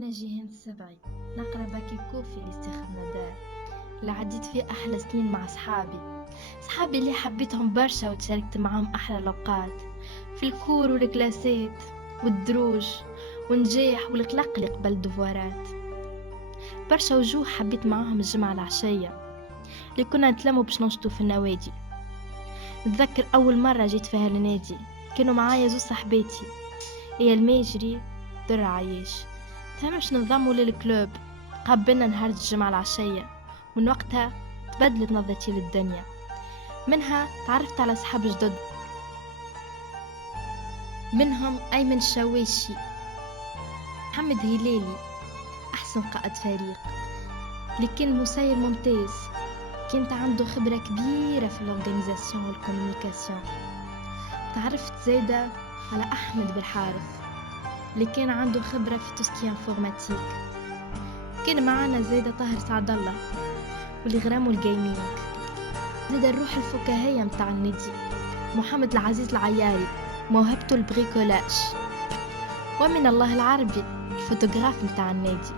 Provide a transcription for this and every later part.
أنا جيهان السبعي، نقرا باكي كوفي لاستخدام ندار اللي عديت فيه أحلى سنين مع صحابي اللي حبيتهم برشا وتشاركت معاهم أحلى الأوقات في الكور والكلاسات والدروج ونجاح والقلق اللي قبل الدفوارات. برشا وجوه حبيت معاهم الجمعة العشية اللي كنا نتلموا باش ننشطوا في النوادي. نتذكر أول مرة جيت فيها النادي كانوا معايا زوج صاحباتي، هي الماجري در عايش. فهمش ننضموا للكلوب، قابلنا نهار الجمعة العشية، ومن وقتها تبدلت نظرتي للدنيا. منها تعرفت على صحاب جدد، منهم أيمن الشواشي، محمد هلالي أحسن قائد فريق اللي كان مسير ممتاز، كانت عنده خبرة كبيرة في الأورغانيزاسيون والكوميونيكاسيون. تعرفت زايدة على أحمد بالحارث اللي كان عنده خبرة في توسكي انفورماتيك. كان معانا زايدة طاهر سعد الله واللي غرامو الجيمنج. زايدة الروح الفكاهية متاع النادي محمد العزيز العياري، موهبته البريكولاج. ومن الله العربي الفوتوغراف متاع النادي.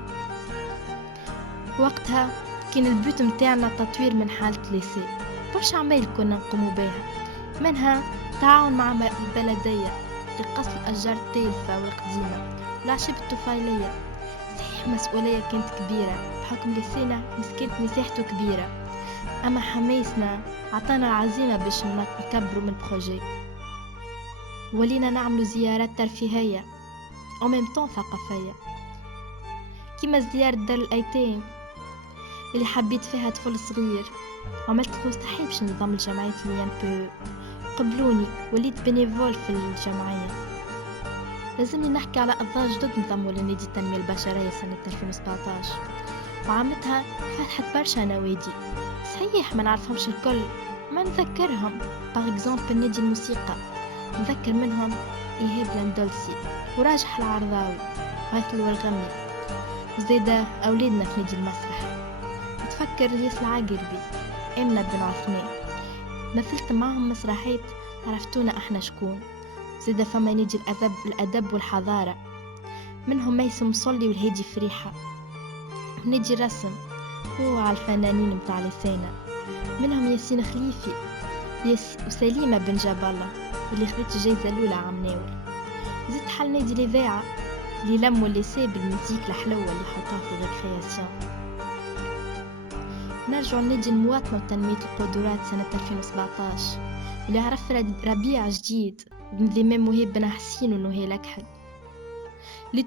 وقتها كان البيوت متاعنا تطوير من حالة ليسي، برشا عمال كنا نقوموا بها، منها تعاون مع البلدية لقص الأشجار التالفة والقديمة والأعشاب الطفيلية. صحيح مسؤولية كانت كبيرة بحكم لسينا كانت مساحته كبيرة، أما حماسنا عطانا العزيمة باش نكبروا من البروجي. ولينا نعملوا زيارات ترفيهية أو ميمتون ثقافية، كما زيارة دار الأيتام اللي حبيت فيها طفل صغير، وعملت المستحيل باش ننضم لجمعية اليانبو. قبلوني وليت بنيفول في الجمعية. لازمني نحكي على أعضاء جدد انضموا لنادي التنمية البشرية سنة 2017، وعامتها فتحت برشا نوادي. صحيح ما نعرفهمش الكل، ما نذكرهم. باغ اكزومبل نادي الموسيقى نذكر منهم إيهاب لندولسي وراجح العرضاوي غيث الورغمي، زيادة أولادنا في نادي المسرح. نتفكر الياس العاقربي، آمنة بن عثمان، مثلت معهم مسرحية عرفتونا احنا شكون. زيادة فما نادي الأدب والحضارة، منهم ميسم مصلي والهادي فريحة. نادي الرسم هو على الفنانين متاع لسانة، منهم ياسين خليفي وسليمة بن جاب الله اللي خذت الجايزة الأولى عام ناول. زدت حل نادي الإذاعة اللي لموا الليسي بالموسيقى الحلوة اللي حطوها في الريكرياسيون. نرجع لنادي المواطنة وتنمية القدرات سنة 2017 اللي عرف ربيع جديد بن ذمام وهيب بن حسين ونهيل أكحل، اللي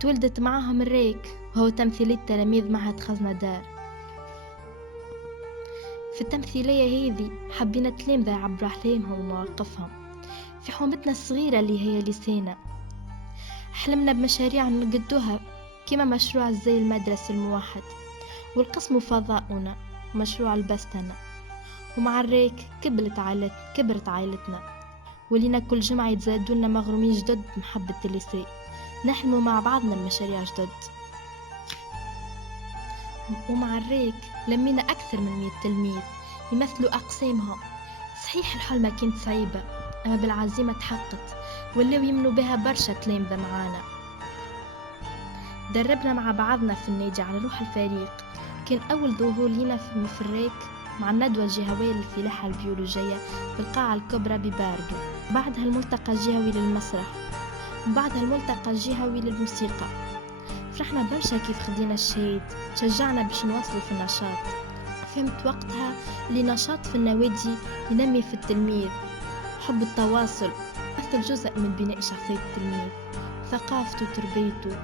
تولدت معاهم الريك وهو تمثيلية تلاميذ معهد خزنة دار. في التمثيلية هذه حبينا تلامذة يعبروا أحلامهم ومواقفهم في حومتنا الصغيرة اللي هي لسانة. حلمنا بمشاريع نقدوها كما مشروع زي المدرسة الموحد والقسم فضاؤنا ومشروع البستنة. ومع الريك كبرت عائلتنا، ولينا كل جمعة يتزادولنا مغرومين جدد بمحبة الليسي، نحلموا مع بعضنا المشاريع جدد. ومع الريك لمينا أكثر من 100 تلميذ يمثلوا أقسامهم. صحيح الحلمة كانت صعيبة، أما بالعزيمة تحققت واللي يمنوا بها برشا تلامذة معانا. دربنا مع بعضنا في النادي على روح الفريق. كان أول ظهور لنا في الريك مع الندوة الجهوية للفلاحة البيولوجية في القاعة الكبرى بباردو، بعدها الملتقى الجهوي للمسرح، وبعدها الملتقى الجهوي للموسيقى. فرحنا برشا كيف خدينا الشهيد، تشجعنا باش نواصلوا في النشاط. فهمت وقتها اللي نشاط في النوادي ينمي في التلميذ حب التواصل، مثل جزء من بناء شخصية التلميذ، ثقافته وتربيته.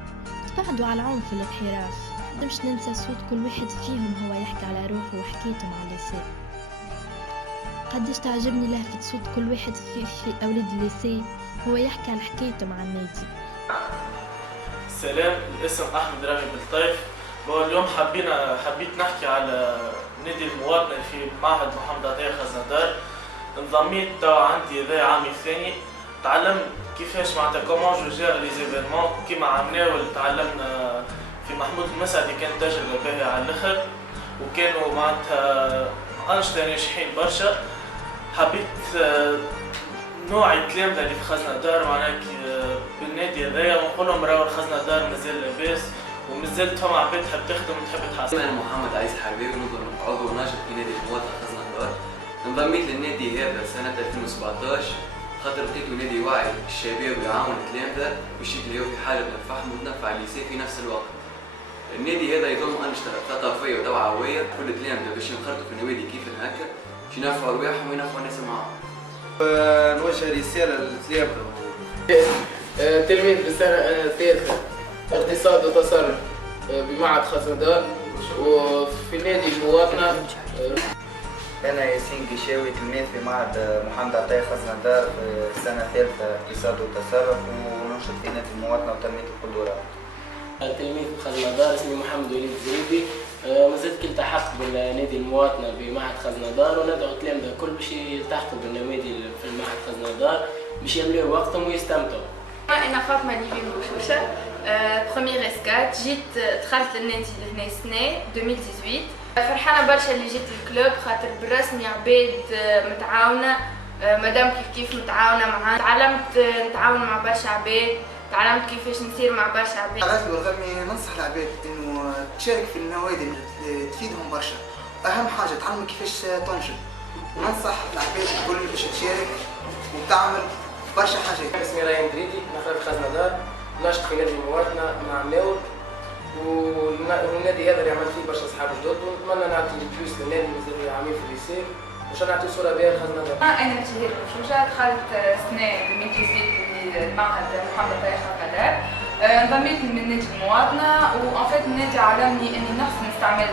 تبعدوا على العنف والانحراف، مش ننسى صوت كل واحد فيهم هو يحكي على روحه وحكيته مع الليسي. قديش تعجبني لهفة صوت كل واحد في أولاد الليسي هو يحكي عن حكايته مع النادي. سلام، الاسم أحمد رامي بالطيف. اليوم حبيت نحكي على نادي المواطنة في معهد محمد عطية خزندار. انضميت توا عندي ذا عامي الثاني، تعلمت كيفاش معناتها كومون جو جير لي زيفينمون كيما عملنا. تعلمنا في محمود المسعدي، كانت تجربة باهية على الآخر، وكانوا معناتها أنشطة ناجحين برشا. حبيت نوع التلامذة اللي في خزنة دار، معناها بالنادي هذايا ونقول لهم راهو الخزنة دار مازال لاباس ومازال فما عباد تحب تخدم وتحب تحاسب. أنا محمد عيسى حرباوي عضو ناشط في نادي المواطنة خزنة دار. انضميت للنادي هذا سنة 2017 خاطر لقيته نادي واعي الشباب ويعاون التلامذة باش يتلاقوا في حالة من الفهم وتنفع الليسي في نفس الوقت. النادي هذا يضم أنشطة ثقافية وتوعوية كل التلامذة باش ينخرطوا في النوادي كيف هكا باش ينفعوا رواحهم وينفعوا الناس معاهم. نوجه رسالة للتلامذة. تلميذ بالسنة الثالثة اقتصاد وتصرف بمعهد خزنة دار وفي نادي المواطنة. أنا ياسين قشاوي تلميذ في معهد محمد عطية خزنة دار في السنة الثالثة اقتصاد وتصرف وننشط في نادي المواطنة وتنمية القدرات. تلميذ في خزنة دار اسمي محمد وليد الزريبي. ما زلت التحقت بالنادي المواطنة بمعهد خزنة دار وندعو التلامذة الكل باش يلتحقوا بالنوادي في المعهد خزنة دار باش يملوا وقتهم ويستمتعوا. أنا فاطمة ليفين بوشوشة بروميير اسكات جيت دخلت للنادي لهنا السنة 2018 فرحانة برشا اللي جيت للكلوب خاطر بالرسمي عباد متعاونة مدام كيف متعاونة معانا تعلمت نتعاون مع برشا عباد تعلمت كيفاش نسير مع برشا عباد. غازي والغرمي ننصح العباد انه تشارك في النوادي تفيدهم برشا اهم حاجة تعلم كيفاش تنشط ننصح العباد الكل باش تشارك وتعمل برشا حاجات. اسمي راين دريدي نقرا في خزنة دار ناشط في نادي المواطنة مع مناول والنادي هذا اللي عملت فيه برشا اصحاب جدد ونتمنى نعطي الفلوس للنادي مازال عاملين في الليسي باش نعطي صورة باهية لخزنة دار. أنا مشهير بوشوشة دخلت سنة 2018 للمعهد محمد عطية خزنة دار انضميت من نادي المواطنة وانفيت النادي علمني اني نقص نستعمل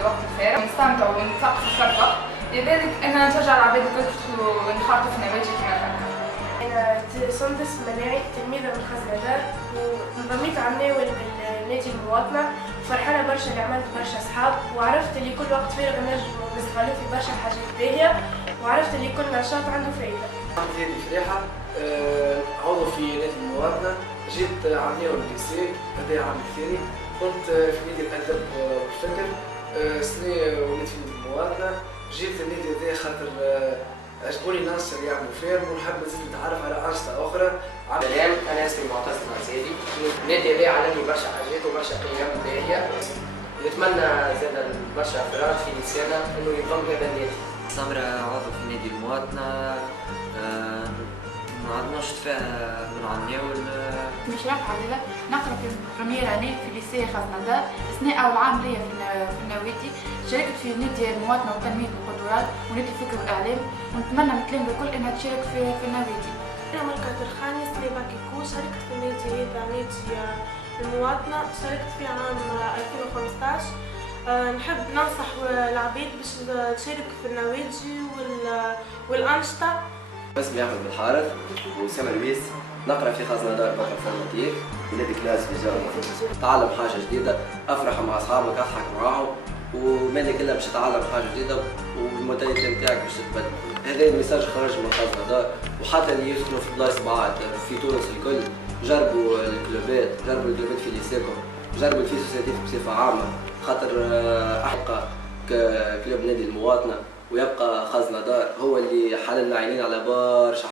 الوقت الفارغ ونستمتع ونثقف في الوقت لذلك انا نشجع العباد الكل ونخرطوا في نوادي كيما هكا. أنا سندس مناعي تلميذة من خزنة دار وانضميت على مناول بالنادي المواطنة وفرحانة برشا اللي عملت برشا أصحاب وعرفت اللي كل وقت فارغ نجمو نستغلو في برشا حاجات باهية وعرفت اللي كل نشاط عنده فايدة. زيدي فريحة عضو في نادي المواطنة جيت عاملين الليسي هذا العام الثاني كنت في نادي الأدب والفكر سنة وليت في نادي المواطنة جيت النادي هذا خاطر عجبوني الناس اللي يعملوا فيه ونحب نزيد نتعرف على أنشطة أخرى. الآن أنا اسمي معتز نعزادي النادي هذا علمني برشا حاجات وبرشا قيم باهية نتمنى زاد برشا أفراد في لسانة إنه ينضم هذا النادي. سمرة عضو في نادي المواطنة نشط فيها من عناول. مشرف حبيبة نقرا في بروميير اني في ليسي خزنة دار سنة أول عام ليا في النوادي شاركت في نادي المواطنة وتنمية القدرات ونادي الفكر والإعلام ونتمنى من التلامذة الكل إنها تشارك في النوادي. أنا ملكة الخاني سنة باكيكو شاركت في النادي هذا نادي المواطنة شاركت في عام 2015 نحب ننصح العباد باش تشارك في النوادي والأنشطة. اسمي احمد بن حارث وسامر ويس نقرا في خزنة دار بقرا فورماتيك ونادي كلاس في الجامعة. تعلم حاجة جديدة افرح مع اصحابك اضحك معاهم ومالي كلها باش تتعلم حاجة جديدة والمنتاليتي نتاعك باش تتبدل. هذا الميساج خرج من خزنة دار وحتى اللي يسكنوا في بلايص بعاد في تونس الكل جربوا الكلوبات في ليسيكم جربوا في سوسيتي بصفة عامة خاطر أحقا كلوب نادي المواطنة ويبقى خزنة دار هو اللي حللنا عينين على برشا